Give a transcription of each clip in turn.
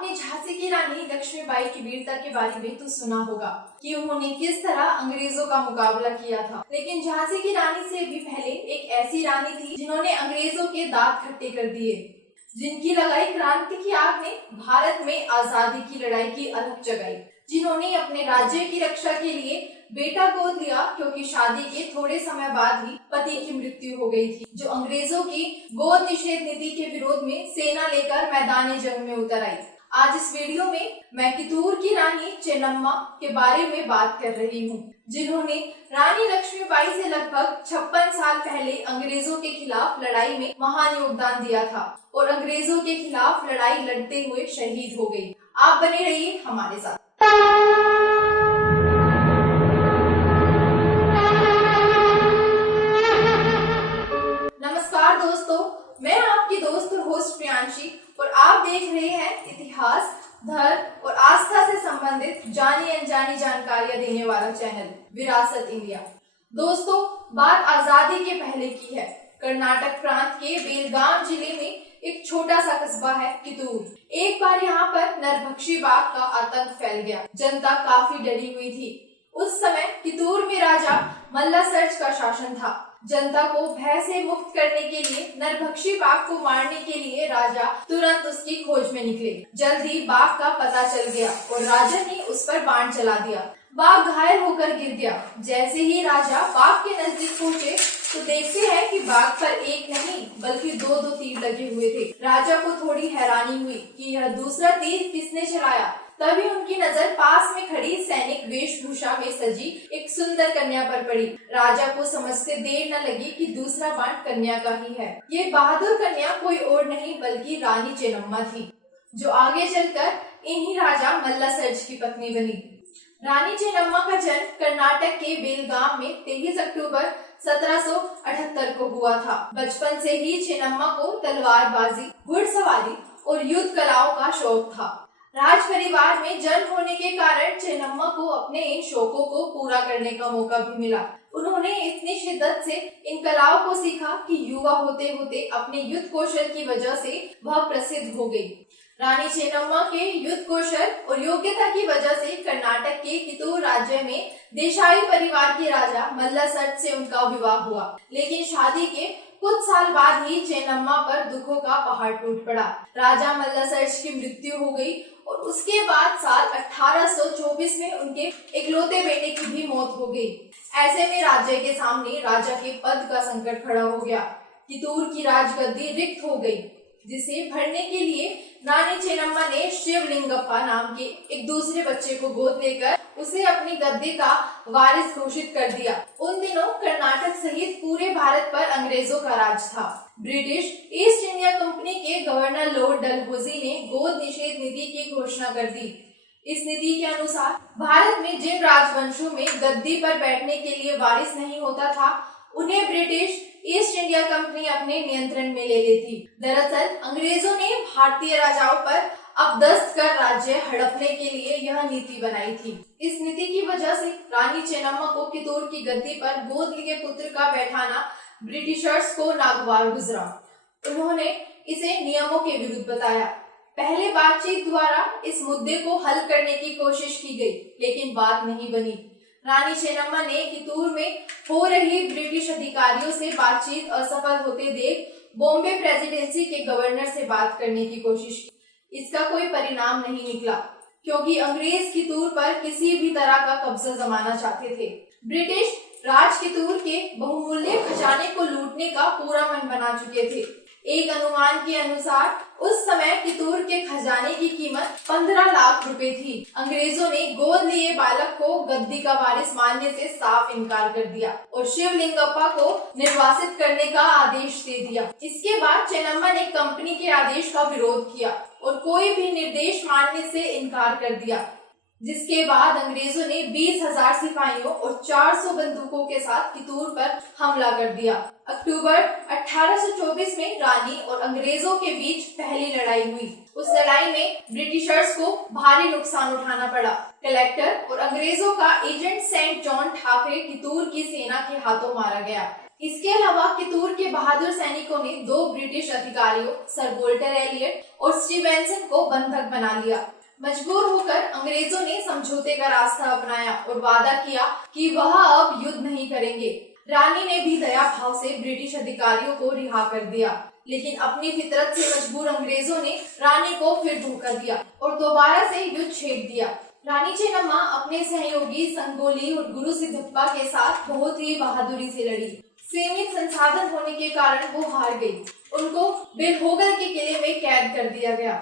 आपने झांसी की रानी लक्ष्मीबाई की वीरता के बारे में तो सुना होगा कि उन्होंने किस तरह अंग्रेजों का मुकाबला किया था। लेकिन झांसी की रानी से भी पहले एक ऐसी रानी थी जिन्होंने अंग्रेजों के दांत खट्टे कर दिए, जिनकी लगाई क्रांति की आग ने भारत में आजादी की लड़ाई की अलख जगाई, जिन्होंने अपने राज्य की रक्षा के लिए बेटा गोद लिया क्योंकि शादी के थोड़े समय बाद ही पति की मृत्यु हो गई थी, जो अंग्रेजों की गोद निषेध नीति के विरोध में सेना लेकर मैदान जंग में उतर आई। आज इस वीडियो में मैं कितूर की रानी चेन्नम्मा के बारे में बात कर रही हूँ, जिन्होंने रानी लक्ष्मीबाई से लगभग 56 साल पहले अंग्रेजों के खिलाफ लड़ाई में महान योगदान दिया था और अंग्रेजों के खिलाफ लड़ाई लड़ते हुए शहीद हो गई। आप बने रहिए हमारे साथ। नमस्कार दोस्तों, मैं आपकी दोस्त और होस्ट प्रियांशी और आप देख रहे हैं इतिहास, धर्म और आस्था से संबंधित जानी अनजानी जानकारियां देने वाला चैनल विरासत इंडिया। दोस्तों, बात आजादी के पहले की है। कर्नाटक प्रांत के बेलगाम जिले में एक छोटा सा कस्बा है कितूर। एक बार यहाँ पर नरभक्षी बाघ का आतंक फैल गया। जनता काफी डरी हुई थी। उस समय कितूर में राजा मल्लासर्ज का शासन था। जनता को भय से मुक्त करने के लिए नरभक्षी बाघ को मारने के लिए राजा तुरंत उसकी खोज में निकले। जल्द ही बाघ का पता चल गया और राजा ने उस पर बाण चला दिया। बाघ घायल होकर गिर गया। जैसे ही राजा बाघ के नजदीक पहुँचे तो देखते हैं कि बाघ पर एक नहीं बल्कि दो तीर लगे हुए थे। राजा को थोड़ी हैरानी हुई कि यह दूसरा तीर किसने चलाया। तभी उनकी नजर पास में खड़ी सैनिक वेशभूषा में सजी एक सुंदर कन्या पर पड़ी। राजा को समझते देर न लगी कि दूसरा बाण कन्या का ही है। ये बहादुर कन्या कोई और नहीं बल्कि रानी चेन्नम्मा थी, जो आगे चलकर इन्हीं राजा मल्लासर्ज की पत्नी बनी। रानी चेन्नम्मा का जन्म कर्नाटक के बेलगाम में 23 अक्टूबर 1778 को हुआ था। बचपन से ही चेन्नम्मा को तलवारबाजी, घुड़सवारी और युद्ध कलाओं का शौक था। राज परिवार में जन्म होने के कारण चेन्नम्मा को अपने इन शौकों को पूरा करने का मौका भी मिला। उन्होंने इतनी शिद्दत से इन कलाओं को सीखा कि युवा होते होते अपने युद्ध कौशल की वजह से वह प्रसिद्ध हो गई। रानी चेन्नम्मा के युद्ध कौशल और योग्यता की वजह से कर्नाटक के कितूर राज्य में देसाई परिवार के राजा मल्लासर्ज से उनका विवाह हुआ। लेकिन शादी के कुछ साल बाद ही चेन्नम्मा पर दुखों का पहाड़ टूट पड़ा। राजा मल्लासर्ज की मृत्यु हो गई और उसके बाद साल 1824 में उनके इकलौते बेटे की भी मौत हो गई। ऐसे में राज्य के सामने राजा के पद का संकट खड़ा हो गया। कितूर की राजगद्दी रिक्त हो गई, जिसे भरने के लिए रानी चेन्नम्मा ने शिवलिंगप्पा नाम के एक दूसरे बच्चे को गोद लेकर उसे अपनी गद्दी का वारिस घोषित कर दिया। उन दिनों कर्नाटक सहित पूरे भारत पर अंग्रेजों का राज था। ब्रिटिश ईस्ट इंडिया कंपनी के गवर्नर लॉर्ड डलहौजी ने गोद निषेध नीति की घोषणा कर दी। इस नीति के अनुसार भारत में जिन राजवंशों में गद्दी पर बैठने के लिए वारिस नहीं होता था, उन्हें ब्रिटिश ईस्ट इंडिया कंपनी अपने नियंत्रण में ले लेती। दरअसल अंग्रेजों ने भारतीय राजाओं पर अपदस्थ कर राज्य हड़पने के लिए यह नीति बनाई थी। इस नीति की वजह से रानी चेन्नम्मा को कितूर की गद्दी पर गोद लिए पुत्र का बैठाना ब्रिटिशर्स को नागवार गुजरा। उन्होंने इसे नियमों के विरुद्ध बताया। पहले बातचीत द्वारा इस मुद्दे को हल करने की कोशिश की गई, लेकिन बात नहीं बनी। रानी चेन्नम्मा ने कितूर में हो रही ब्रिटिश अधिकारियों से बातचीत असफल होते देख बॉम्बे प्रेसिडेंसी के गवर्नर से बात करने की कोशिश की। इसका कोई परिणाम नहीं निकला, क्योंकि अंग्रेज कितूर पर किसी भी तरह का कब्जा जमाना चाहते थे। ब्रिटिश राज कितूर के बहुमूल्य खजाने को लूटने का पूरा मन बना चुके थे। एक अनुमान के अनुसार उस समय कितूर के खजाने की कीमत 15 लाख रुपए थी। अंग्रेजों ने गोद लिए बालक को गद्दी का वारिस मानने से साफ इनकार कर दिया और शिवलिंगप्पा को निर्वासित करने का आदेश दे दिया। इसके बाद चेन्नम्मा ने कंपनी के आदेश का विरोध किया और कोई भी निर्देश मानने से इनकार कर दिया, जिसके बाद अंग्रेजों ने 20,000 सिपाहियों और 400 बंदूकों के साथ कितूर पर हमला कर दिया। अक्टूबर 1824 में रानी और अंग्रेजों के बीच पहली लड़ाई हुई। उस लड़ाई में ब्रिटिशर्स को भारी नुकसान उठाना पड़ा। कलेक्टर और अंग्रेजों का एजेंट सेंट जॉन ठाकरे कितूर की सेना के हाथों मारा गया। इसके अलावा कितूर के बहादुर सैनिकों ने 2 ब्रिटिश अधिकारियों सर वोल्टर एलियट और स्टीवेंसन को बंधक बना लिया। मजबूर होकर अंग्रेजों ने समझौते का रास्ता अपनाया और वादा किया कि वह अब युद्ध नहीं करेंगे। रानी ने भी दया भाव से ब्रिटिश अधिकारियों को रिहा कर दिया, लेकिन अपनी फितरत से मजबूर अंग्रेजों ने रानी को फिर धोखा दिया और दोबारा से युद्ध छेड़ दिया। रानी चेन्नम्मा अपने सहयोगी संगोली और गुरु सिद्धप्पा के साथ बहुत ही बहादुरी से लड़ी। सीमित संसाधन होने के कारण वो हार गई। उनको बेलहोगल के किले में कैद कर दिया गया।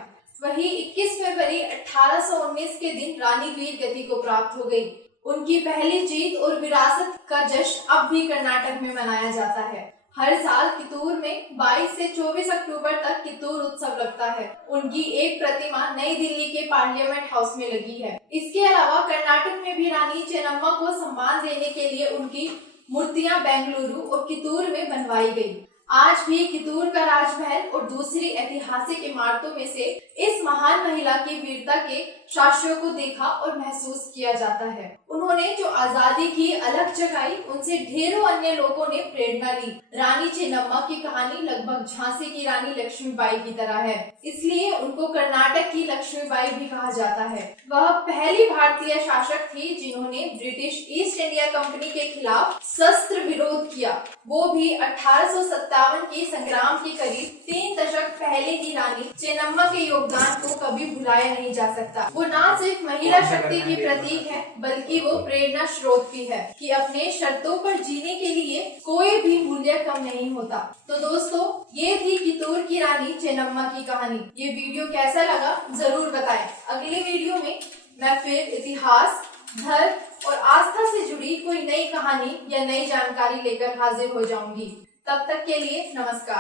वही 21 फरवरी 1819 के दिन रानी वीर गति को प्राप्त हो गई। उनकी पहली जीत और विरासत का जश्न अब भी कर्नाटक में मनाया जाता है। हर साल कितूर में 22 से 24 अक्टूबर तक कितूर उत्सव लगता है। उनकी एक प्रतिमा नई दिल्ली के पार्लियामेंट हाउस में लगी है। इसके अलावा कर्नाटक में भी रानी चेन्नम्मा को सम्मान देने के लिए उनकी मूर्तियां बेंगलुरु और कितूर में बनवाई गई। आज भी कितूर का राजमहल और दूसरी ऐतिहासिक इमारतों में से इस महान महिला की वीरता के साक्ष्यों को देखा और महसूस किया जाता है। उन्होंने जो आजादी की अलग जगाई, उनसे ढेरों अन्य लोगों ने प्रेरणा ली। रानी चेन्नम्मा की कहानी लगभग झांसी की रानी लक्ष्मीबाई की तरह है, इसलिए उनको कर्नाटक की लक्ष्मीबाई भी कहा जाता है। वह पहली भारतीय शासक थी जिन्होंने ब्रिटिश ईस्ट इंडिया कंपनी के खिलाफ शस्त्र विरोध किया, वो भी 1857 की संग्राम के करीब 3 दशक पहले की रानी चेन्नम्मा के योगदान को कभी भुलाया नहीं जा सकता। वो न सिर्फ महिला शक्ति की प्रतीक है, बल्कि वो प्रेरणा स्रोत भी है कि अपने शर्तों पर जीने के लिए कोई भी मूल्य कम नहीं होता। तो दोस्तों, ये थी कितूर की रानी चेन्नम्मा की कहानी। ये वीडियो कैसा लगा जरूर बताएं। अगले वीडियो में मैं फिर इतिहास, धर्म और आस्था से जुड़ी कोई नई कहानी या नई जानकारी लेकर हाजिर हो जाऊंगी। तब तक के लिए नमस्कार।